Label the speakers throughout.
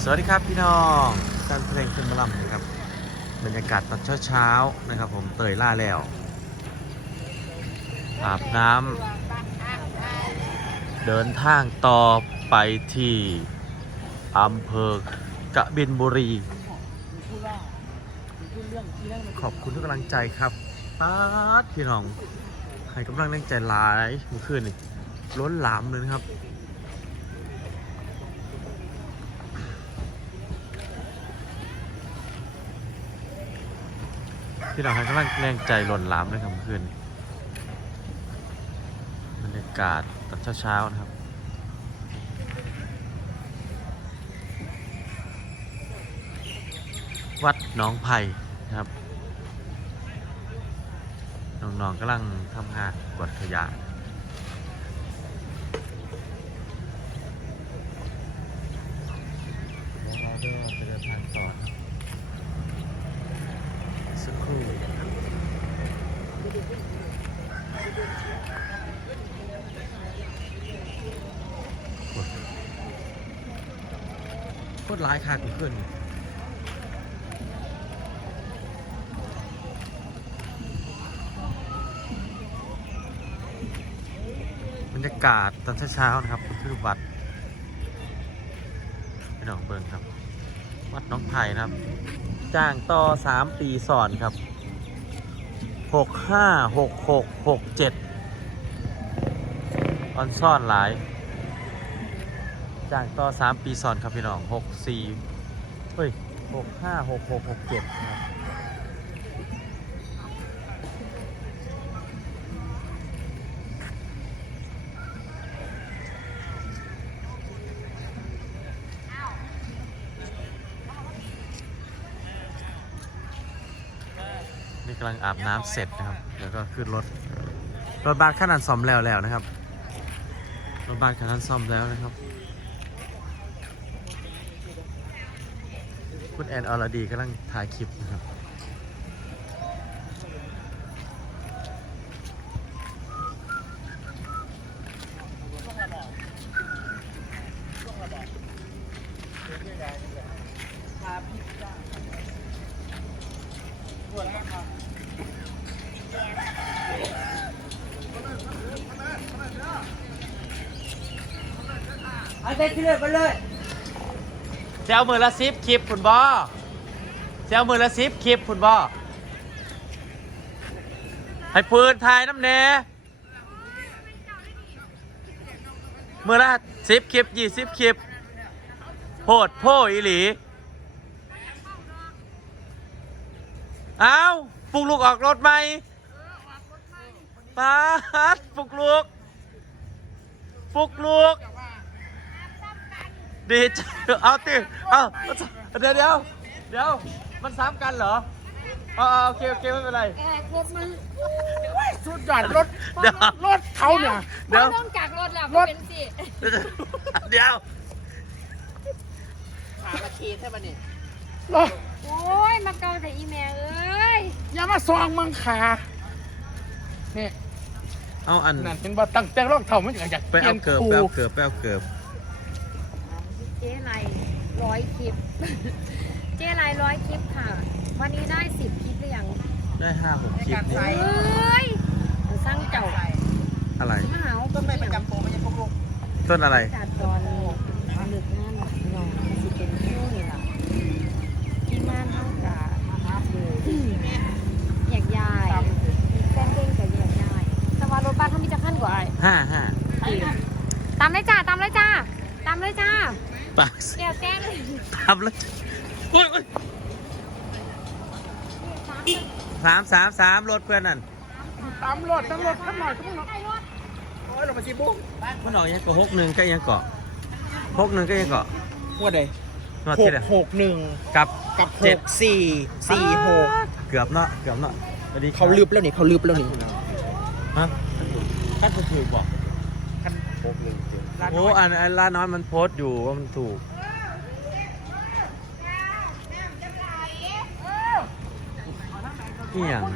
Speaker 1: วัสดีครับพี่น้องแฟนเพลงขึ้นมาลำนะครับบรรยากาศตอนเช้าๆนะครับผมเตยล่าแล้วอาบน้ำเดินทางต่อไปที่อำเภอกบินบุรีขอบคุณทุกกำลังใจครับป๊าดพี่น้องให้กำลังใจหลายเมื่อคืนนี่ล้นหลามเลยนะครับพี่น้องให้กำลังแรงใจหล่นหลามเลยครับเมื่อคืนบรรยากาศตอนเช้าๆนะครับวัดหนองไผ่นะครับน้องๆกำลังทำงานกวาดขยะเราเดินไปเดินทางต่อสักครู่โคตรร้ายค่ะกูขึ้นบรรยากาศตอนเช้าๆนะครับคือวัดพี่น้องเบิ้งครับวัดน้องไผ่นะครับจ้างต่อ3 ปีสอนครับ65 66 67ออนซ่อนหลายจ้างต่อ3 ปีสอนครับพี่น้อง64เฮ้ย65 66 67นะครับนี่กำลังอาบน้ำเสร็จนะครับแล้วก็ขึ้นรถบัสขนาดซ่อมแล้วนะครับรถบัสขนาดซ่อมแล้วนะครับคุณแอนอรดีกำลังถ่ายคลิปนะครับ
Speaker 2: เอาไปที่เลยไปเลย
Speaker 1: เซลมือละ10 คลิปคุณบอเซลมือละ10 คลิปคุณบอให้ปืนถ่ายน้ำแน่มือละ10 คลิป20 คลิปโพดโพอีหลีเอาปลุกลูกออกรถไหมป๊าดปลุกลูกดีจังเอาติเอาเดี๋ยวมันซ้ำกันเหรอโอเคไม่เป็นไร
Speaker 2: รถมันสุดยอดรถเขาเนี่ย
Speaker 3: เดี๋ยวต้องจากรถแล้วเป็นสิ
Speaker 1: เดี๋ยว
Speaker 2: มาขี่ใช่ปะนี่
Speaker 3: โอ้ยมาเกาแต่อีแม่เอ้ย
Speaker 2: อย่ามาซองมังขาเนี่ย
Speaker 1: เอาอัน
Speaker 2: นั่นเป็นว่าตั้งแต่รองเท้ามันอยาก
Speaker 1: ไปเอาเกือบ
Speaker 3: เจ๊ไร100 คลิปเจ๊ไร100 คลิปค่ะวันนี้ได้10 คลิปหรือยัง
Speaker 1: ได้5-6 คลิปนี่
Speaker 3: เอ้ยสร้างเจ้า
Speaker 1: อะไร
Speaker 3: มหา
Speaker 2: ต้นไม้ประจำตัวมันยังพกลูก
Speaker 1: ต้นอะไร
Speaker 3: จัดตอนหลึกงานหน่อยสิเป็นเที่ยวนี่ล่ะที่งานเท่ากับอยากยายแฟนเก่งกับอยากยายแต่ว่ารถบ้านเขามีจะขั้นกว่า
Speaker 1: 5
Speaker 3: ตามเลยจ้าตามเลยจ้า
Speaker 1: ปาก
Speaker 3: เดี๋ยวแจ้ง
Speaker 1: ตามเลย3รถเพื่อนนั่น
Speaker 2: ตามรถข้างหน่อยข้างหน่อยโอ้ยเรามาซีบุ้ง
Speaker 1: มันออกยังเกาะ61ก็ยังเกาะ61ก็ยังเกาะ
Speaker 2: ว่าใด61กับ6446
Speaker 1: เกือบเนาะ
Speaker 2: เขาลืบแล้วนี่
Speaker 1: ฮะขั้นถูกบอก
Speaker 2: ขั้น
Speaker 1: โอ้อันร้านน้อยมันโพสต์อยู่ว่ามันถูกเนี่ย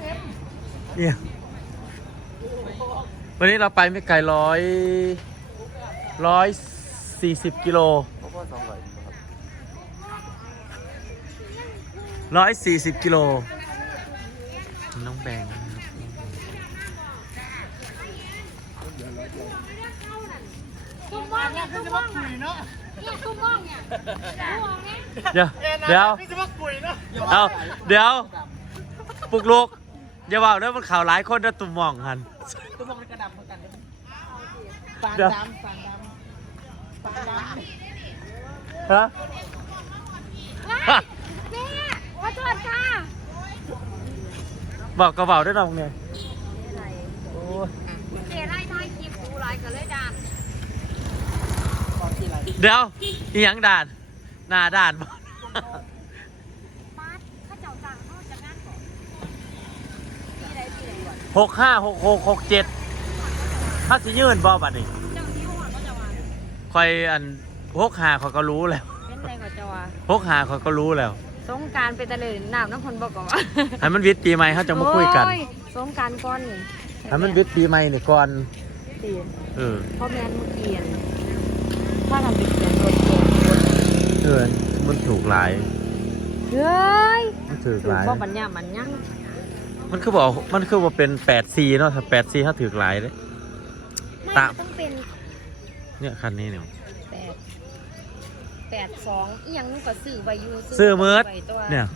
Speaker 1: วันนี้เราไปไม่ไกล140 กิโล 140 กิโลน้องแบงค์นะครับ
Speaker 3: ตุ้มม่องเนี่ยตุ้มม่องเนี่ยตุ้มม่องเนี่ยตุ้มม่องเนี่ย
Speaker 1: เดี๋ยว
Speaker 2: นี่จะมาคุยเนาะ
Speaker 1: เอาเดี๋ยวปลุกลูกอย่าว่าเด้อมันข่าวหลายคนนะตุ่มหมองหัน
Speaker 2: ตัวมองในกระดับเหมือนกันปาน
Speaker 1: เดี๋ยว
Speaker 2: ดำปานดำปานดำ
Speaker 1: ฮะ
Speaker 3: ว้ายแม่ขอโทษค่ะ
Speaker 1: บอกกระเป๋าด้วยน้องเนี่ยโอ้ย
Speaker 3: เจ๊ไล่ท้ายคลิปดูไลน์กันเลยด่าน
Speaker 2: ความที่ไร
Speaker 1: เดี๋ยวอีหยังด่านหน้าด่านบ่
Speaker 3: มาร์ทเขาเจ้าต่างเขาจะงานก่อนที่ไหนวะ
Speaker 1: 656667ถ้าสิยื่นบ่บัดนี้
Speaker 3: เจ้าที่หัวเขาจะว่า
Speaker 1: คอยอัน65เขาก็รู้แล้ว
Speaker 3: เป็นไรเขาจะว่า
Speaker 1: 65เขาก็รู้แล้ว
Speaker 3: สงการเป็นตะเลยน้ำน้ำพลบอกก่อนว่า
Speaker 1: ให้มันวิทย์ปีใหม่เขาจะมาคุยกัน
Speaker 3: โอ้สงการก้อนนี่
Speaker 1: ให้มันวิทย์ปีใหม่นี่ก่อน
Speaker 3: ตีน
Speaker 1: เออ
Speaker 3: พ่อแม่เมื่อกี้ถ้าทำเป็นเขียนรถเก
Speaker 1: มันถูกหลาย
Speaker 3: เฮ้ย
Speaker 1: มันถูก
Speaker 3: ถู
Speaker 1: ห
Speaker 3: ก
Speaker 1: ลาย
Speaker 3: พ่อปัญญามันยัง
Speaker 1: มันคือว่าเป็น84เนาะถ้า84ถ้าถูกหลายเด้
Speaker 3: ไม่
Speaker 1: ตาม
Speaker 3: มันต้องเป็น
Speaker 1: เนี่ยคันนี้เนี่ย
Speaker 3: 82อีหยังนึกว่าซื้อใบยู
Speaker 1: ซื้อมืด
Speaker 3: ใบตัว
Speaker 1: เนี่ย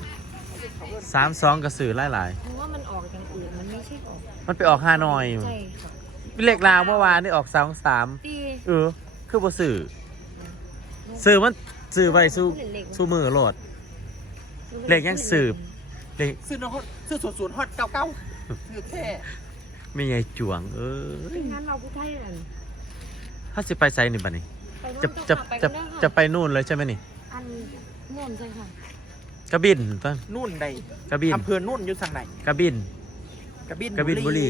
Speaker 1: 32กระสือหลาย
Speaker 3: เพราะว่ามันออกอย่างอื่นมันไม่ใช่ออก
Speaker 1: ๆมันไปออก5หน่อย
Speaker 3: ใช่ค่ะ
Speaker 1: เลขลาวเมื่อวานนี่ออก23
Speaker 3: ตี
Speaker 1: คือบ่ซื้อซื้อมันซื้อไว้สู้มือโลด เลขยังสืบ เลข
Speaker 2: ซื้อน้องซื้อศูนย์ฮอตเก่าซื้อแค่
Speaker 1: ไม่ใหญ่จวง
Speaker 3: งั้นเราผู้ไทยนั่น
Speaker 1: ถ้าสิไปไสนี่บัดนี้
Speaker 3: ไปนู่น
Speaker 1: จะ
Speaker 3: ต้อง
Speaker 1: จะ
Speaker 3: ขับไป
Speaker 1: จะ
Speaker 3: กันเด้อค่ะ
Speaker 1: จะไปนู่นเลยใช่ไหมนี่
Speaker 3: อันม่วนใช่ค่ะ
Speaker 1: กระบินต้น
Speaker 2: นุ่นใด
Speaker 1: กระบิน
Speaker 2: อำเภอนุ่นอยู่สั่งไหน
Speaker 1: กระบิน
Speaker 2: กระบิน
Speaker 1: กระบินบุรี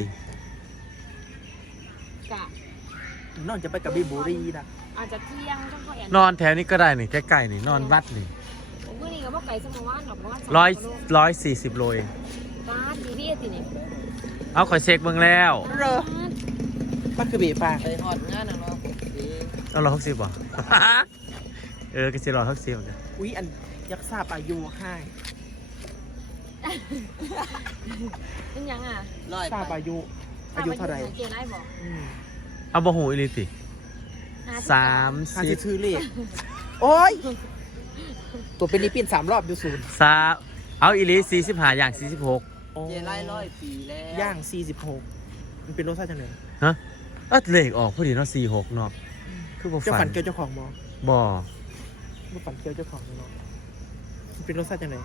Speaker 3: กะ
Speaker 2: นอนจะไปกระบินบุรีนะ
Speaker 3: อาจจะเที่ยงต้องพอแอน
Speaker 1: นอนแถวนี้ก็ได้นี่ใกล้ๆนี่นอนวัดนี่
Speaker 3: เมื่อนี้ก็บอกไก่สมว่านหรอกเพราะว่า
Speaker 1: 140 โลเอง
Speaker 3: บ้านดีพี่ติเนี่ย
Speaker 1: เอาข่อยเช็คเบิ่งแล้ว
Speaker 2: เรอมันคือเบีฟ้า
Speaker 4: ไปหอดงานนะเนาะ
Speaker 1: เอา160บ่ ก็สิ160เหมือนกัน
Speaker 2: อุ้ยอันยักษ์ทราบอายุให้
Speaker 3: เป็นยังอ่ะ
Speaker 4: ร้อย
Speaker 2: ทราบ
Speaker 4: ไป
Speaker 2: อายุเท่าไหร่
Speaker 3: เกณฑ์ได้บอก
Speaker 1: เอาบ่หูอีหลีติ
Speaker 2: หาสิซื้อเลขโอ้ยตัวเป็นลิปปิน3 รอบอยู่ศูนย์
Speaker 1: เอาอีหลี45อย่าง46
Speaker 4: เจไล่100 ปีแล้ว
Speaker 2: ย่าง46มันเป็นรสชาติจังไง
Speaker 1: ฮะเลขออกพอดีเนาะ46เนาะคือบ่
Speaker 2: เจ้า
Speaker 1: ฝั
Speaker 2: ฝั
Speaker 1: น
Speaker 2: นเกี่ยวเจ้าของมอ
Speaker 1: บ่
Speaker 2: บ่ฝันเกี่ยวเจ้าของเนาะมันเป็นรสชาติจังไง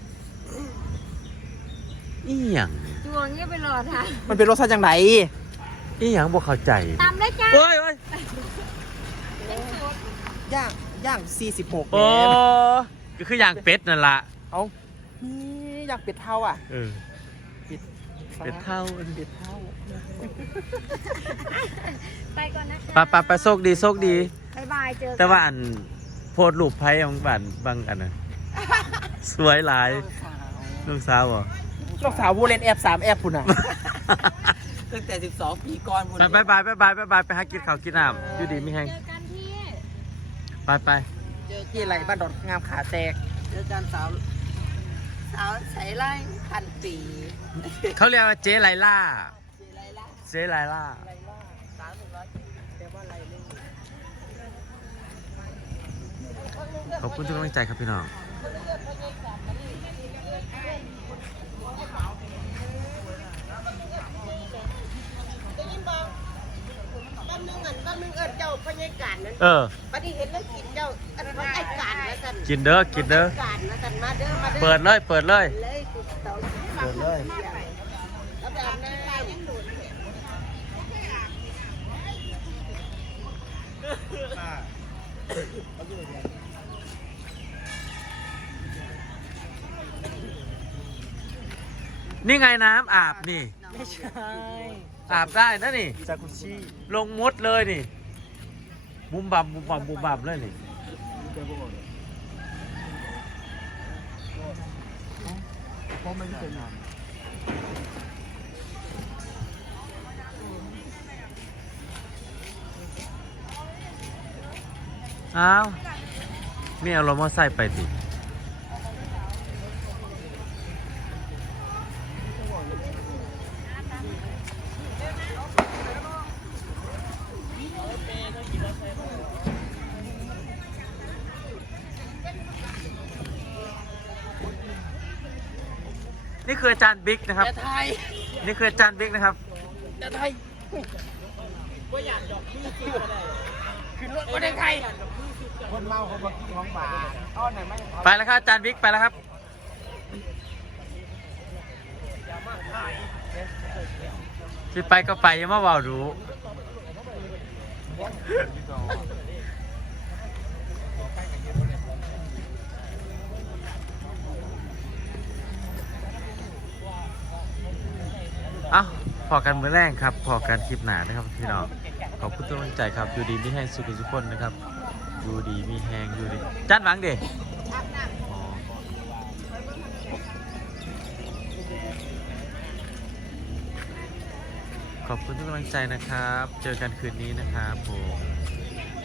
Speaker 1: อีหยัง
Speaker 3: จวงเงี้ยไปรอค่ะ
Speaker 2: มันเป็นรสชาติจังไหน
Speaker 1: อีหยังบ่เข้าใจ
Speaker 3: ตามเลยจ้า
Speaker 1: โอ้ย
Speaker 2: ย่าง46
Speaker 1: โอ้
Speaker 2: แม่
Speaker 1: ก็คืออย่างเป็ดนั่นล่ะ
Speaker 2: เอานี่อยากเป็ดเท่าอ่ะ
Speaker 1: เป็ดเท่า
Speaker 2: เป็ดเท่า
Speaker 3: ไปก่อนนะคะ
Speaker 1: ไปโชคดี
Speaker 3: บ๊ายบายเจอกัน
Speaker 1: แต่ว่าอันโพดรูปไพ่ของบ้านบางอันน่ะสวยหลายลูกสาวบ่
Speaker 2: ลูกสาววูเลนแอบ3 แอบพุ่นอ่ะ
Speaker 4: ตั้งแต่12 ปีก่อนพุ่น
Speaker 1: ไปไปหากินข้าวกินน้ำอยู่ดีมีแฮง
Speaker 3: เจอกันที่
Speaker 1: ไป
Speaker 4: เจอ
Speaker 2: ที่ไรบ้านดอนงามขาแตก
Speaker 4: เจอกันสาวใส่ไล่พันปี
Speaker 1: เขาเรียกว่าเจ๊ไลล่า
Speaker 4: เจไล่ละ
Speaker 1: เจ๊ไลล่า
Speaker 4: ไล่ล่า300แต่ว่าไล่เล่น
Speaker 1: ขอบคุณทุกกำลังใจครับพี่น้อง
Speaker 5: บ้านมึงเอิญเจ้าพญากาศนั้น
Speaker 1: ป
Speaker 5: ฏิเห็นแล้วกินเจ้าอันนั้นไอ้การนะสัน
Speaker 1: กินเด้อ
Speaker 5: การนะสันมาเด้อมาเด้อ
Speaker 1: เปิดเลย
Speaker 5: เลยกูเต่า
Speaker 1: เปิดเลย
Speaker 5: แล้วแบบนั้นยังโดน
Speaker 1: นี่ไงน้ำอาบนี่
Speaker 2: ไม่ใช่
Speaker 1: อาบได้นะนี่
Speaker 2: จากุชิ
Speaker 1: ลงมุดเลยนี่บุมบัมเลยนี่อ้าวไม่เอารถมอเตอร์ไซค์ไปสินี่คืออาจารย์บิ๊กนะครับ
Speaker 2: จะไทย
Speaker 1: นี่คืออาจารย์บิ๊กนะครับ
Speaker 2: จะไทยว่าอยากดอกพี่จริงเลยขึ้นรถไม่ได้ใครคนเมาคนมากินของป่าอ้อนหน่อยไหม
Speaker 1: ไปแล้วครับอาจารย์บิ๊กไปแล้วครับที่ไปก็ไปยังมาเบาดูเอ้าพอกันมื้อแรกครับพอกันคลิปหนานะครับพี่น้องขอบคุณทุกกำลังใจครับอยู่ดีมีแห้งสุขสุขคนนะครับอยู่ดีมีแห้งอยู่ดีจันหวังเด็ขอบคุณทุกกำลังใจนะครับ เจอกันคืนนี้นะครับผม